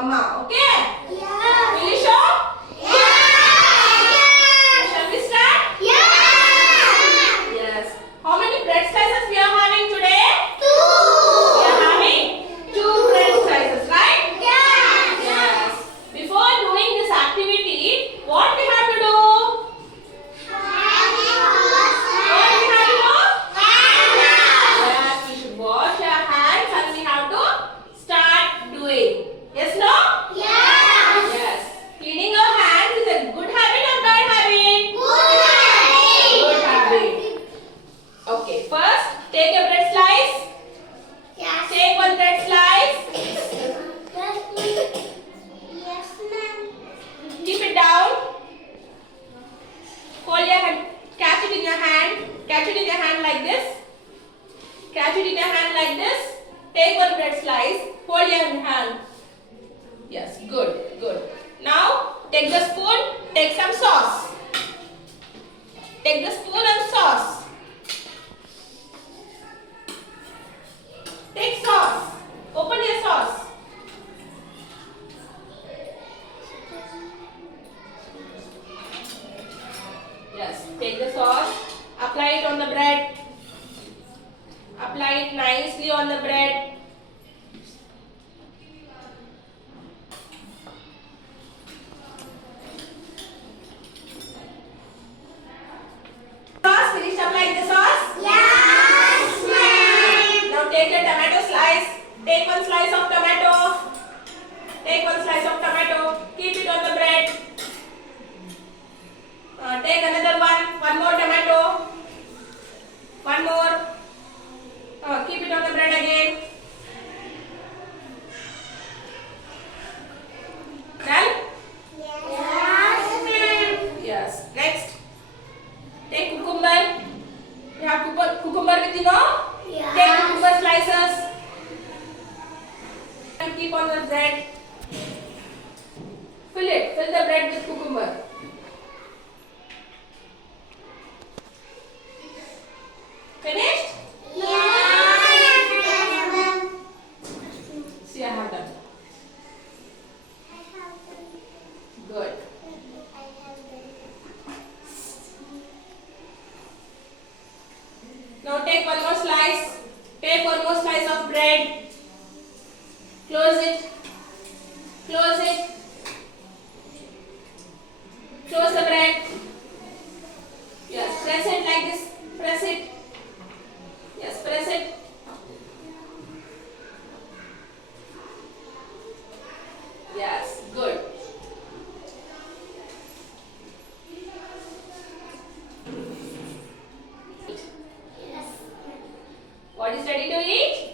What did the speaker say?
Mama. Okay? Yeah. Will you show? Yeah. Shall we start? Yeah. Yes. How many bread slices we are having today? Two. We are having 2 bread slices, right? Yeah. Yes. Before doing this activity, what we have to do? What we have to do? Yes, we should wash our hands and we have to start doing. Yes, no? Yes. Cleaning your hands is a good habit or bad habit? Good habit. Okay, first take a bread slice. Take 1 bread slice. Keep it down. Hold your hand. Catch it in your hand. Catch it in your hand like this. Catch it in your hand like this. Take 1 bread slice. Hold your hand. Yes, good, good. Now take the spoon. Take some sauce. Take the spoon and sauce. Take sauce. Open your sauce. Yes, take the sauce. Apply it on the bread. Apply it nicely on the bread. Sauce, finish applying the sauce. Now take a tomato slice. Take 1 slice of tomato. Take 1 slice of tomato. Keep it on the bread. Take another one. 1 more tomato. 1 more. Keep it on the bread again. Done? Yes. Next. Take cucumber. You have cucumber with you, no? Take cucumber slices. And keep on the bread. Fill it. Fill the bread with cucumber. Finished? See, I have done. Good. Now take 1 more slice. Take 1 more slice of bread. Close it. Close it. Close the bread. Yes, press it like this. Press it. Yes, press it. Yes, good. What is ready to eat?